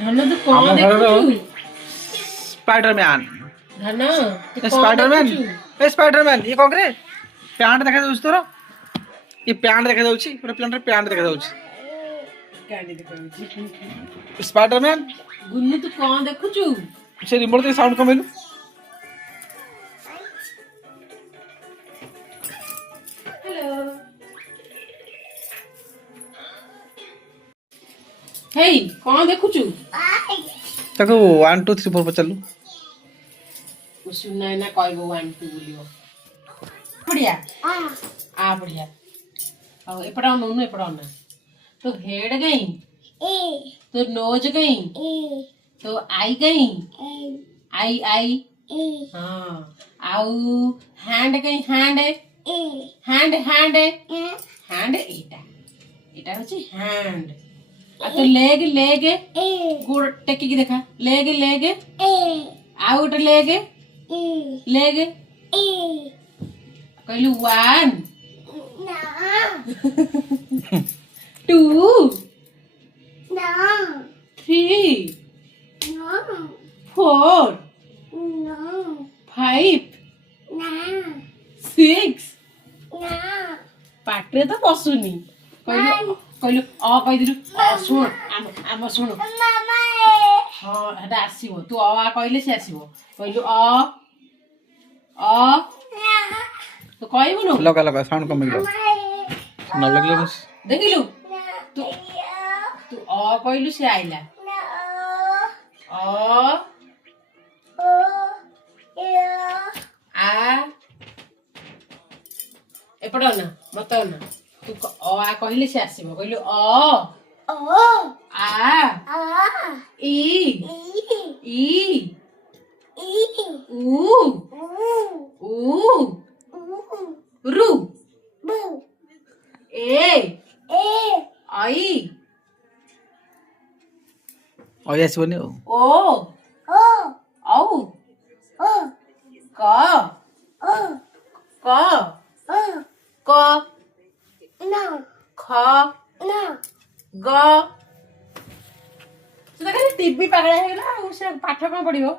धन तू कौन देखु स्पाइडरमैन धन तू कौन स्पाइडरमैन देखु ए स्पाइडरमैन ये कौन रे पैंट देखा जाउछ तोर ये पैंट देखा जाउछ पूरा प्लांट रे पैंट देखा जाउछ कानी देखु स्पाइडरमैन गुन्नू तू कौन देखुचु से रिमोट के साउंड कमेलु हेलो हे कौन देखुचु ताको 1 2 3 4 पर चलू सुनना ना कहबो 1 2 बोलियो बढ़िया आ बढ़िया और एपड़ा नोनु एपड़ा ना तो हेड गई तो नोज गई तो आई गई आई आई हाँ आउ हैंड गई हैंड हैंड हैंड हैंड एटा एटा होची हैंड आ तो लेग लेग गोड़ टेकी की देखा leg leg out leg leg कहलु 1 2 3 4 5 6 पाटे तो पसुनी कहलु कहलु अ कहि दिलु सुन आम सुन हाँ हेटा आसीबो तू आ कहले से आसीबो कहलु अ तो कहबो न लगा लगा साउंड कम गेलो न लगले बस देखिलु तू तू अ कहलु से आइला आ एपड़ ना मत ना तू आ कहले से आसीबो कहलु आ ई ऊ रु ए आई ओय आसीबोनी ओ औ क ख ग से खाली टीवी पागला हेला से पाठ कौन पढ़िबो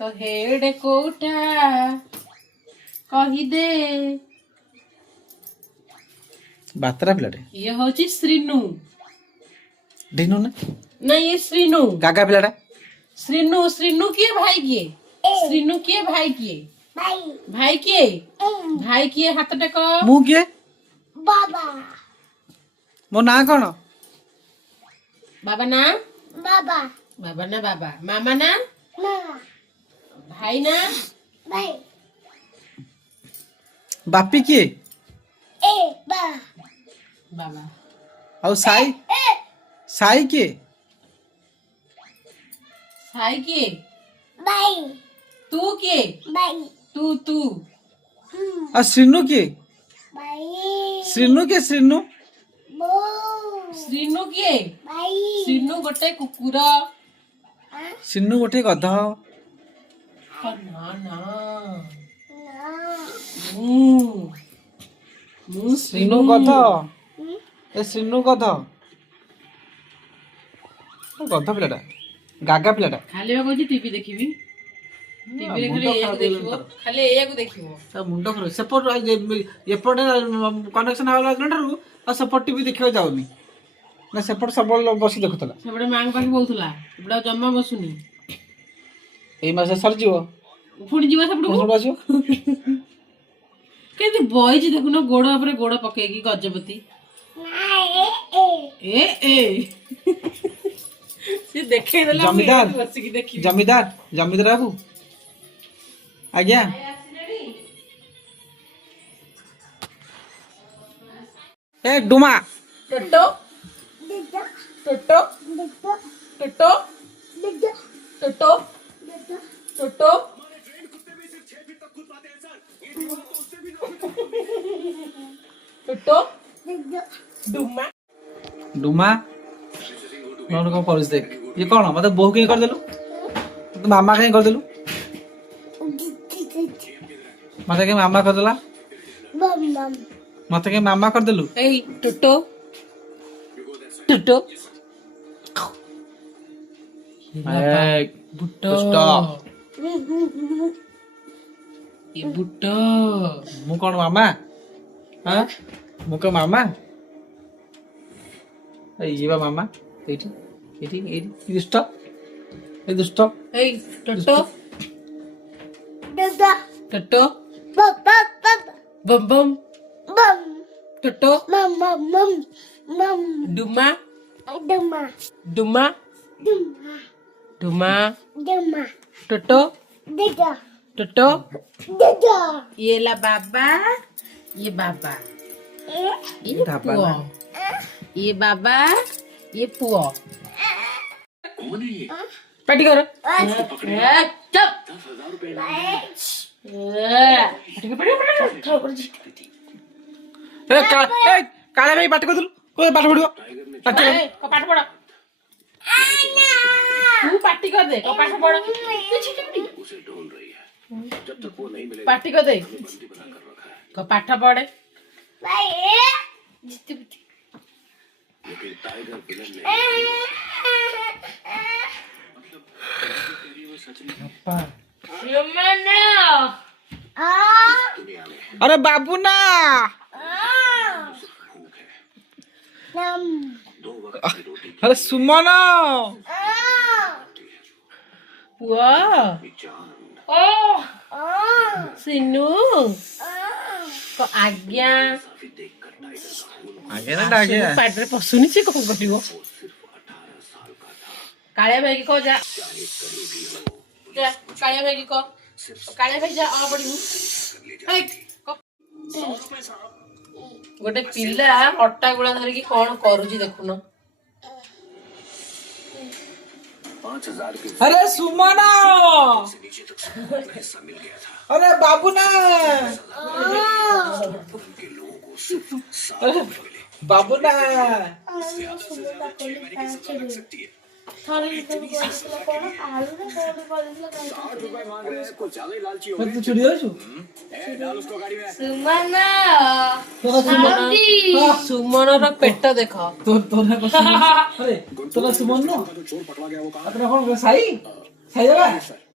तो हेड कोठा कही दे बातरा पिलाटे ये होची श्रीनु दिनु ना नहीं ये श्रीनु गागा पिलाटा श्रीनु श्रीनु किए भाई किए श्रीनु किए भाई किए भाई किए भाई किए हाथ टेक मु के बाबा मो ना कोन बाबा ना बाबा बाबा ना बाबा मामा ना मामा भाई ना भाई बापी के बा बाबा और साई साई के साई के भाई तू के भाई तू और श्रीनु के भाई श्रीनु के श्रीनु बो श्रीनु के भाई श्रीनु गोटे कुकुर श्रीनु गोटे गध ना ना ना मु श्रीनु गध ए श्रीनु गध गध पिलाटा गागा पिलाटा खाली कहूँ टीवी देखिबी टीवी देखिबो खाली एयाको देखिबो ता मुंडो खरो सपोर्ट एपटे कनेक्शन होला नठारु आ सपोर्ट टीवी देखियो जाउनी ना सपोर्ट सब बसी देखुतला सेबडे मांग पाखी बोलथला एबडा जम्मा बसुनी एई मासे सर जीवो पुणी जीवा सेबडू सब बसियो केते बॉयज देखुनो गोड़ ऊपर गोड़ पकेगी गजपति ए ए से देखे देला जमीदार बसी की देखी जमीदार जमीदार बाबू आज्ञा ए डुमा टोटो टोटो टोटो टोटो टोटो टोटो डुमा डुमा नौन को परिस देख ये कौन मत बहु के कर देलु तो मामा के कर देलु मत के मामा कर देला बम बम मत के मामा कर देलु ए टोटो टुटो ए बुट्टो ये बुट्टो मु कौन मामा हाँ मु को मामा ये बा मामा एठी एठी एठी दुष्ट ए दुष्ट ए टुटो दादा टुटो बाबा बम बम बम टुटो मम मम मम डुमा डमा डुमा डमा डुमा डमा टुटो दादा टुटो दादा ये ला बाबा ये बाबा ये बाबा पुओ ना। ये बाबा ये पुओ पार्टी करो चुप ए काले भाई पाठ कर कोई पाठ पढ़ियो पाठ पाठ पढ़ तू पार्टी कर दे पाठ पढ़ पार्टी कर दे पाठ पढ़े अरे बाबू ना नम अरे सुमन पुआ सिनू को आज्ञा आगे ना डागे पाटे पशुनी से कौन कटिव कालिया भाई की कह जा कालिया भाई की कह कालिया भाई जा आ पड़ू गोटे पिला अट्टा गुला धरिकी कौन करुची देखुन अरे सुमन अरे बाबू ना अरे बाबू ना तू चुरी हो सुमन पेट देख अरे तोरा सुमन नो अपना कौन साई साई देबा